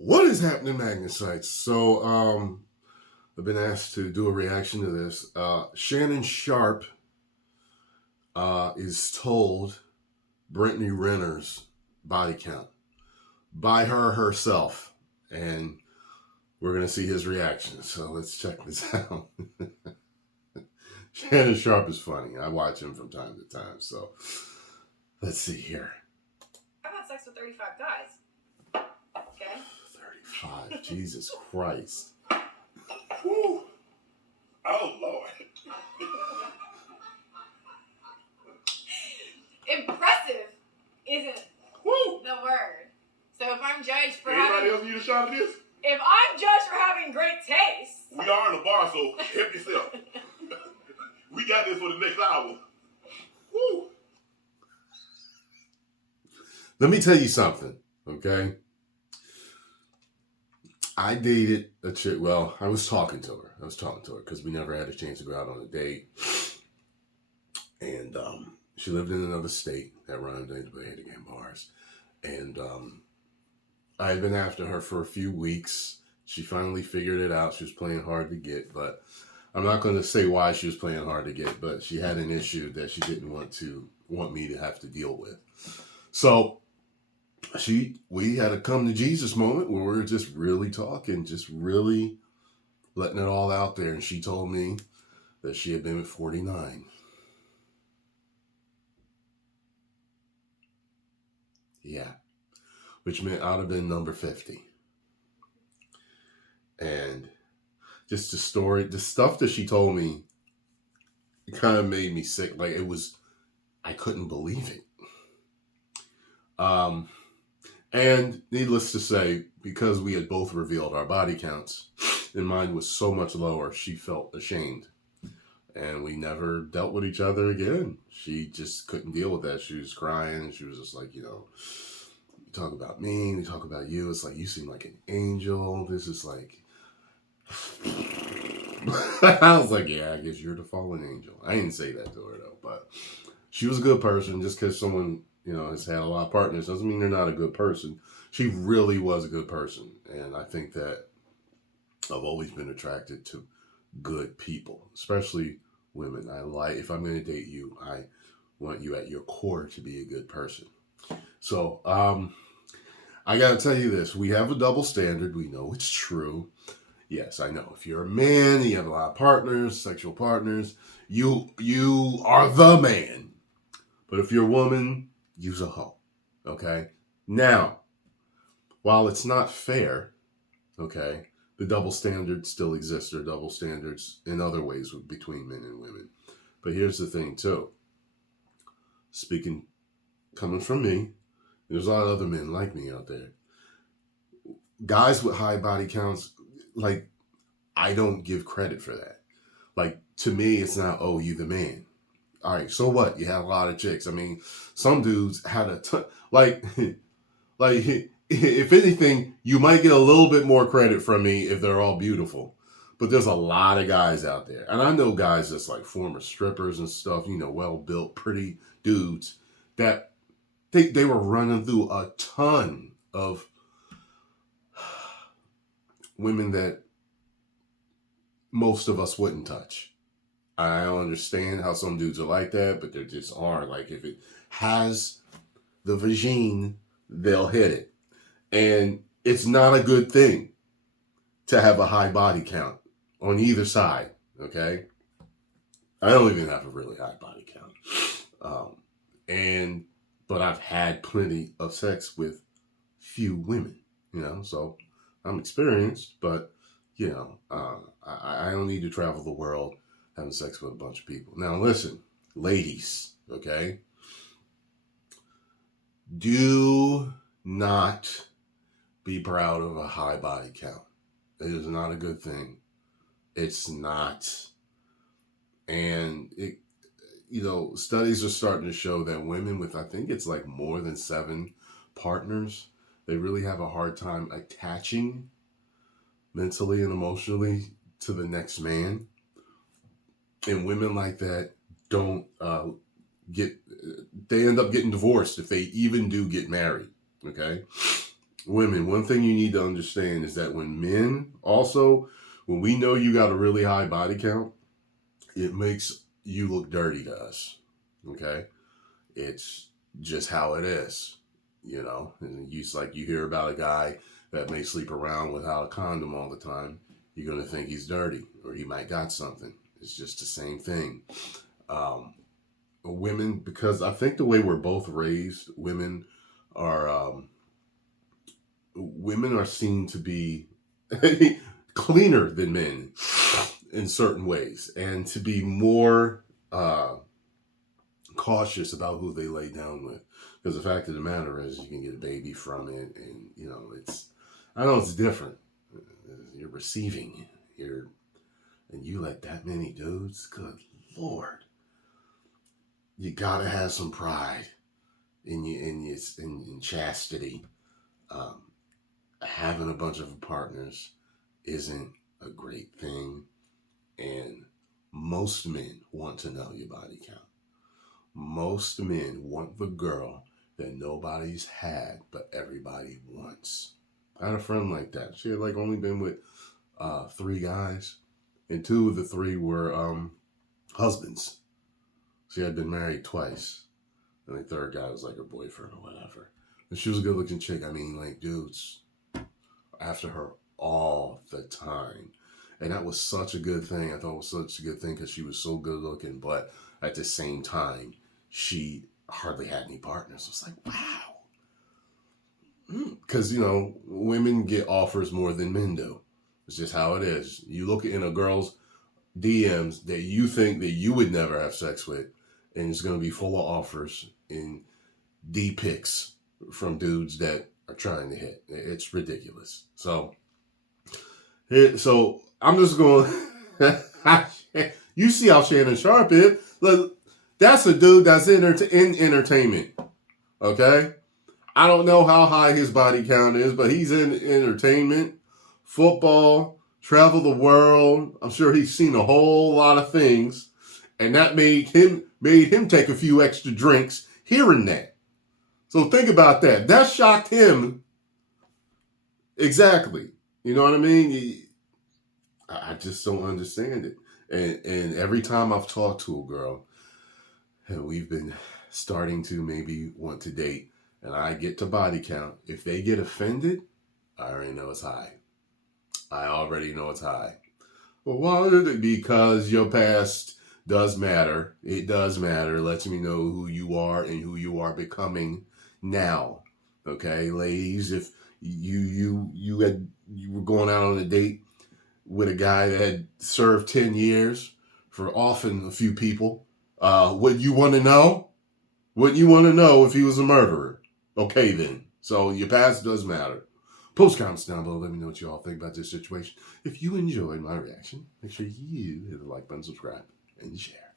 What is happening, Magnusites? So, I've been asked to do a reaction to this. Shannon Sharpe is told Brittany Renner's body count by her herself, and we're going to see his reaction. So let's check this out. Shannon Sharpe is funny. I watch him from time to time. So let's see here. I've had sex with 35 guys. Okay. 35. Jesus Christ. Whew. Oh, Lord. Impressive isn't Woo. the word. So if I'm judged for Anybody else need a shot of this? if I'm judged for having great taste, We are in a bar, so help yourself. We got this for the next hour. Woo. Let me tell you something, okay? I dated a chick. Well, I was talking to her because we never had a chance to go out on a date. And she lived in another state. That rhymed. I had to game bars. And I had been after her for a few weeks. She finally figured it out. She was playing hard to get, but I'm not going to say why she was playing hard to get, but she had an issue that she didn't want me to have to deal with. So we had a come to Jesus moment where we were just really talking, just really letting it all out there. And she told me that she had been with 49. Yeah. Which meant I'd have been number 50. And just the stuff that she told me, it kind of made me sick. Like I couldn't believe it. And needless to say, because we had both revealed our body counts, and mine was so much lower, she felt ashamed. And we never dealt with each other again. She just couldn't deal with that. She was crying. She was just like, you talk about me, we talk about you. It's like, you seem like an angel. This is like... I was like, yeah, I guess you're the fallen angel. I didn't say that to her, though. But she was a good person. Just because someone... has had a lot of partners doesn't mean they're not a good person. She really was a good person. And I think that I've always been attracted to good people, especially women. If I'm going to date you, I want you at your core to be a good person. So, I got to tell you this. We have a double standard. We know it's true. Yes, I know. If you're a man and you have a lot of partners, sexual partners, you are the man. But if you're a woman, use a hoe, okay? Now, while it's not fair, okay, the double standard still exists. There are double standards in other ways between men and women. But here's the thing, too. Coming from me, there's a lot of other men like me out there. Guys with high body counts, like, I don't give credit for that. Like, to me, it's not, oh, you the man. All right, so what? You had a lot of chicks. I mean, some dudes had a ton. Like, if anything, you might get a little bit more credit from me if they're all beautiful. But there's a lot of guys out there. And I know guys that's like former strippers and stuff, well-built, pretty dudes that they were running through a ton of women that most of us wouldn't touch. I don't understand how some dudes are like that, but they just are. Like, if it has the vagine, they'll hit it. And it's not a good thing to have a high body count on either side, okay? I don't even have a really high body count. But I've had plenty of sex with few women, so I'm experienced, but, I don't need to travel the world having sex with a bunch of people. Now, listen, ladies, okay? Do not be proud of a high body count. It is not a good thing. It's not. And, studies are starting to show that women with, I think it's like more than 7 partners, they really have a hard time attaching mentally and emotionally to the next man. And women like that don't they end up getting divorced if they even do get married, okay? women, one thing you need to understand is that when men also, when we know you got a really high body count, it makes you look dirty to us. Okay? It's just how it is. You know, and you hear about a guy that may sleep around without a condom all the time. You're going to think he's dirty or he might got something. It's just the same thing. Women, because I think the way we're both raised, women are seen to be cleaner than men in certain ways, and to be more cautious about who they lay down with. Because the fact of the matter is, you can get a baby from it, and I know it's different. You're receiving, and you let that many dudes. Good Lord. You gotta have some pride in chastity. Having a bunch of partners isn't a great thing, and most men want to know your body count. Most men want the girl that nobody's had but everybody wants. I had a friend like that. She had only been with 3 guys, and 2 of the 3 were husbands. She had been married twice. And the 3rd guy was her boyfriend or whatever. And she was a good looking chick. I mean, dudes after her all the time. And that was such a good thing. I thought it was such a good thing because she was so good looking. But at the same time, she hardly had any partners. It was wow. Because, women get offers more than men do. It's just how it is. You look in a girl's DMs that you think that you would never have sex with, and it's going to be full of offers in D pics from dudes that are trying to hit. It's ridiculous. So I'm just going. You see how Shannon Sharpe is. Look, that's a dude that's in entertainment. Okay, I don't know how high his body count is, but he's in entertainment, football, travel the world. I'm sure he's seen a whole lot of things, and that made him take a few extra drinks hearing that. So think about that. That shocked him. Exactly. You know what I mean? I just don't understand it. And every time I've talked to a girl, and we've been starting to maybe want to date, and I get to body count, if they get offended, I already know it's high. Well, why is it? Because your past does matter. It does matter. It lets me know who you are and who you are becoming now. Okay, ladies, if you were going out on a date with a guy that had served 10 years for often a few people, would you want to know? Wouldn't you want to know if he was a murderer? Okay, then. So your past does matter. Post comments down below. Let me know what you all think about this situation. If you enjoyed my reaction, make sure you hit the like button, subscribe, and share.